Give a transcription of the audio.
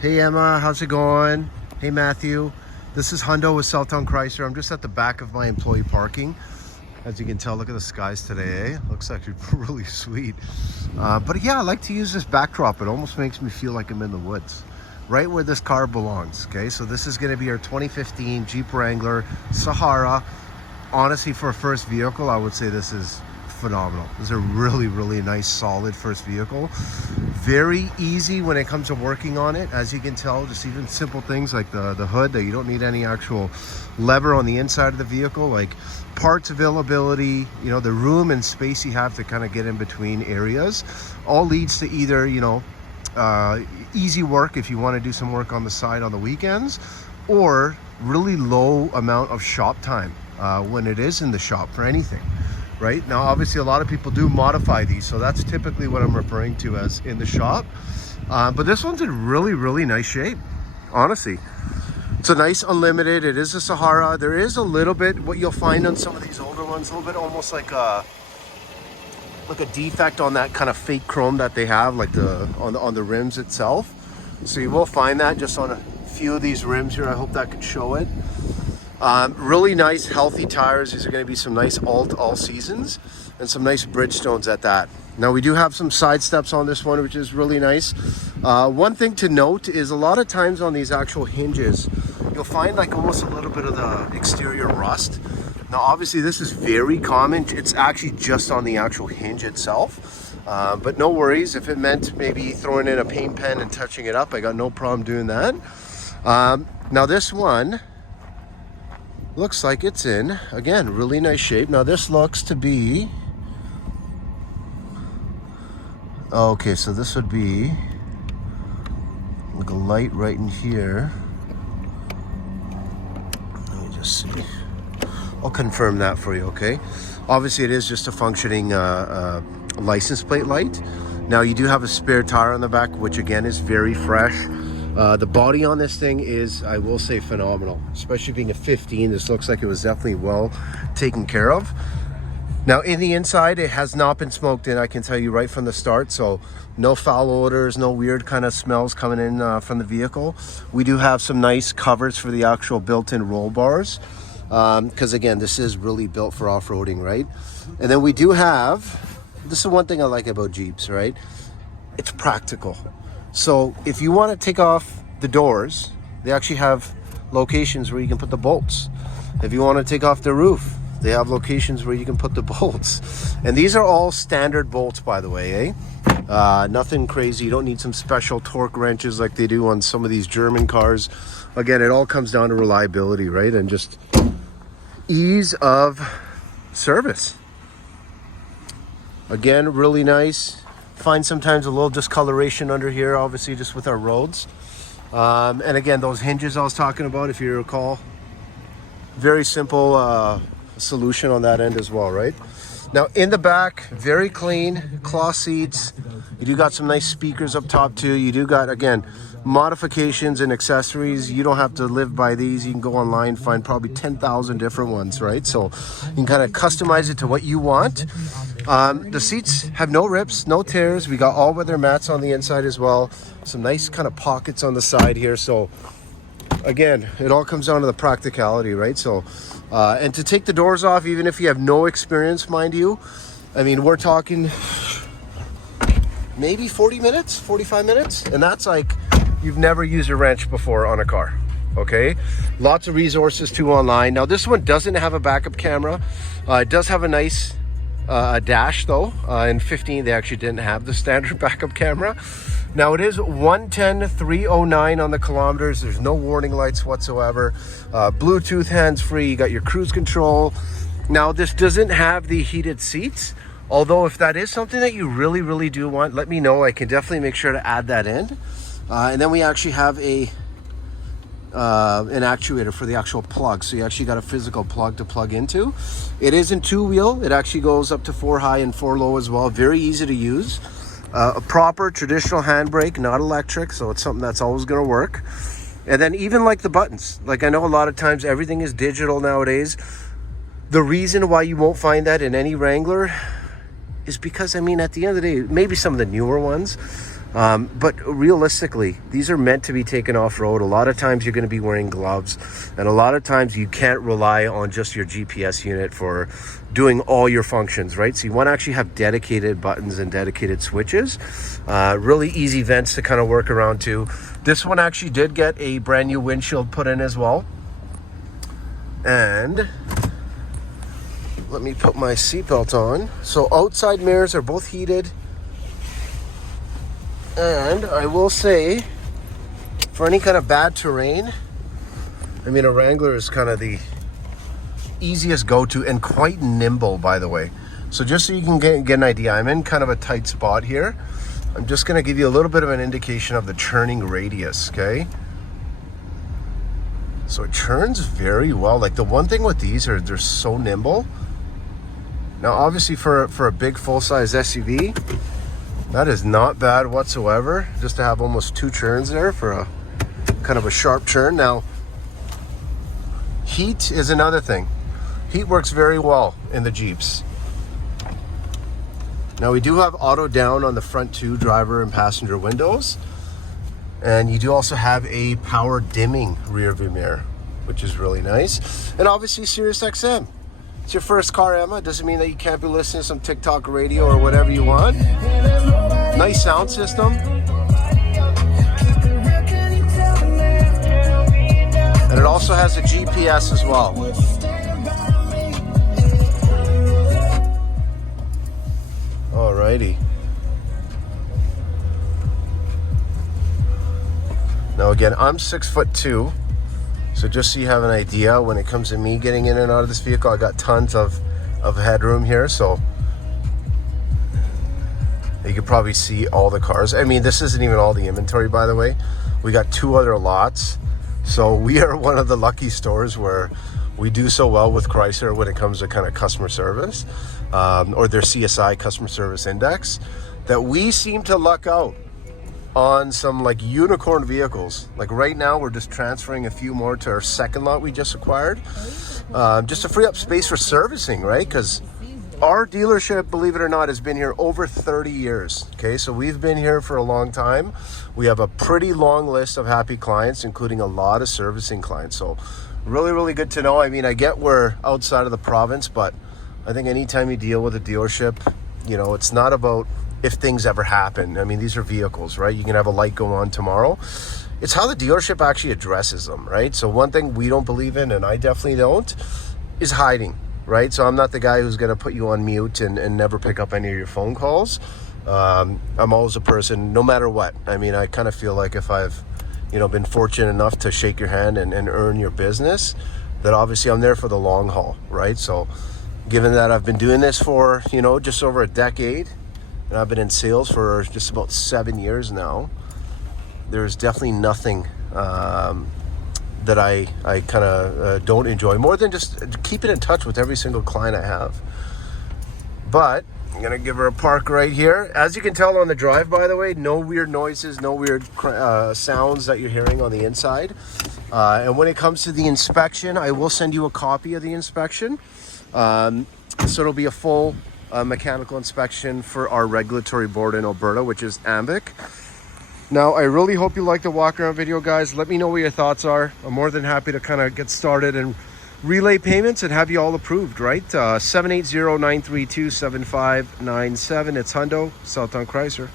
Hey Emma, how's it going? Hey Matthew. This is Hundo with Southtown Chrysler. I'm just at the back of my employee parking. As you can tell, look at the skies today, eh? Looks actually really sweet. But yeah, I like to use this backdrop. It almost makes me feel like I'm in the woods, right where this car belongs, okay? So this is gonna be our 2015 Jeep Wrangler Sahara. Honestly, for a first vehicle, I would say this is phenomenal. This is a really nice, solid first vehicle. Very easy when it comes to working on it. As you can tell, just even simple things like the hood, that you don't need any actual lever on the inside of the vehicle, like parts availability, you know, the room and space you have to kind of get in between areas, all leads to either, you know, easy work if you want to do some work on the side on the weekends, or really low amount of shop time when it is in the shop for anything. Right now, obviously a lot of people do modify these, so that's typically what I'm referring to as in the shop. But this one's in really nice shape, honestly. It's a nice Unlimited. It is a Sahara. There is a little bit, what you'll find on some of these older ones, a little bit almost like a defect on that kind of fake chrome that they have, like on the rims itself. So you will find that just on a few of these rims here. I hope that could show it. Really nice, healthy tires. These are going to be some nice all seasons and some nice Bridgestones at that. Now we do have some side steps on this one, which is really nice. One thing to note is a lot of times on these actual hinges, you'll find like almost a little bit of the exterior rust. Now obviously this is very common. It's actually just on the actual hinge itself. But no worries, if it meant maybe throwing in a paint pen and touching it up, I got no problem doing that. Now this one looks like it's in, again, really nice shape. Now this looks to be, okay, so this would be like a light right in here. Let me just see. I'll confirm that for you, okay? Obviously it is just a functioning license plate light. Now you do have a spare tire on the back, which again is very fresh. The body on this thing is, I will say, phenomenal. Especially being a 15, this looks like it was definitely well taken care of. Now in the inside, it has not been smoked in, I can tell you right from the start. So no foul odors, no weird kind of smells coming in from the vehicle. We do have some nice covers for the actual built-in roll bars. Because again, this is really built for off-roading, right? And then we do have, this is one thing I like about Jeeps, right? It's practical. So if you want to take off the doors, they actually have locations where you can put the bolts. If you want to take off the roof, they have locations where you can put the bolts. And these are all standard bolts, by the way, eh? Nothing crazy. You don't need some special torque wrenches like they do on some of these German cars. Again, it all comes down to reliability, right? And just ease of service. Again, really nice. Find sometimes a little discoloration under here, obviously just with our roads. And again, those hinges I was talking about, if you recall, very simple solution on that end as well, right? Now in the back, very clean, cloth seats. You do got some nice speakers up top too. You do got, again, modifications and accessories. You don't have to live by these. You can go online, find probably 10,000 different ones, right? So you can kind of customize it to what you want. The seats have no rips, no tears. We got all weather mats on the inside as well. Some nice kind of pockets on the side here. So again, it all comes down to the practicality, right? So, and to take the doors off, even if you have no experience, mind you, I mean, we're talking maybe 40 minutes, 45 minutes. And that's like, you've never used a wrench before on a car, okay? Lots of resources too online. Now this one doesn't have a backup camera. It does have a nice dash though. In 15, they actually didn't have the standard backup camera. Now it is 110,309 on the kilometers. There's no warning lights whatsoever. Bluetooth hands-free. You got your cruise control. Now this doesn't have the heated seats. Although if that is something that you really do want, let me know. I can definitely make sure to add that in. And then we actually have an actuator for the actual plug. So you actually got a physical plug to plug into. It isn't two-wheel. It actually goes up to 4 high and 4 low as well. Very easy to use. A proper traditional handbrake, not electric. So it's something that's always going to work. And then even like the buttons. Like I know a lot of times everything is digital nowadays. The reason why you won't find that in any Wrangler is because, I mean, at the end of the day, maybe some of the newer ones, But realistically, these are meant to be taken off-road. A lot of times you're going to be wearing gloves, and a lot of times you can't rely on just your GPS unit for doing all your functions, right? So you want to actually have dedicated buttons and dedicated switches. Really easy vents to kind of work around too. This one actually did get a brand new windshield put in as well. And let me put my seatbelt on. So outside mirrors are both heated. And I will say, for any kind of bad terrain, I mean, a Wrangler is kind of the easiest go-to and quite nimble, by the way. So just so you can get an idea, I'm in kind of a tight spot here. I'm just going to give you a little bit of an indication of the churning radius, okay? So it churns very well. Like, the one thing with these are they're so nimble. Now, obviously, for a big full-size SUV, that is not bad whatsoever, just to have almost 2 churns there for a kind of a sharp churn. Now, heat is another thing. Heat works very well in the Jeeps. Now, we do have auto down on the front 2 driver and passenger windows. And you do also have a power dimming rear view mirror, which is really nice. And obviously, Sirius XM. It's your first car, Emma. Doesn't mean that you can't be listening to some TikTok radio or whatever you want. Nice sound system. And it also has a GPS as well. Alrighty. Now again, I'm 6'2". So just so you have an idea, when it comes to me getting in and out of this vehicle, I got tons of headroom here. So you can probably see all the cars. I mean, this isn't even all the inventory, by the way. We got 2 other lots. So we are one of the lucky stores where we do so well with Chrysler when it comes to kind of customer service, or their CSI customer service index, that we seem to luck out on some like unicorn vehicles. Like right now, we're just transferring a few more to our second lot we just acquired, just to free up space for servicing, right? Because our dealership, believe it or not, has been here over 30 years. Okay, so we've been here for a long time. We have a pretty long list of happy clients, including a lot of servicing clients. So really, really good to know. I mean, I get we're outside of the province, but I think anytime you deal with a dealership, you know, it's not about if things ever happen. I mean, these are vehicles, right? You can have a light go on tomorrow. It's how the dealership actually addresses them, right? So one thing we don't believe in, and I definitely don't, is hiding, right? So I'm not the guy who's going to put you on mute and never pick up any of your phone calls. I'm always a person, no matter what. I mean, I kind of feel like if I've, you know, been fortunate enough to shake your hand and earn your business, that obviously I'm there for the long haul, right? So given that I've been doing this for, you know, just over a decade, and I've been in sales for just about 7 years now, there's definitely nothing that I kind of don't enjoy more than just keeping in touch with every single client I have. But I'm gonna give her a park right here. As you can tell on the drive, by the way, no weird noises, no weird sounds that you're hearing on the inside. And when it comes to the inspection, I will send you a copy of the inspection. So it'll be a full mechanical inspection for our regulatory board in Alberta, which is AMVIC. Now, I really hope you like the walk around video, guys. Let me know what your thoughts are. I'm more than happy to kind of get started and relay payments and have you all approved, right? 780-932-7597. It's Hundo, Southtown Chrysler.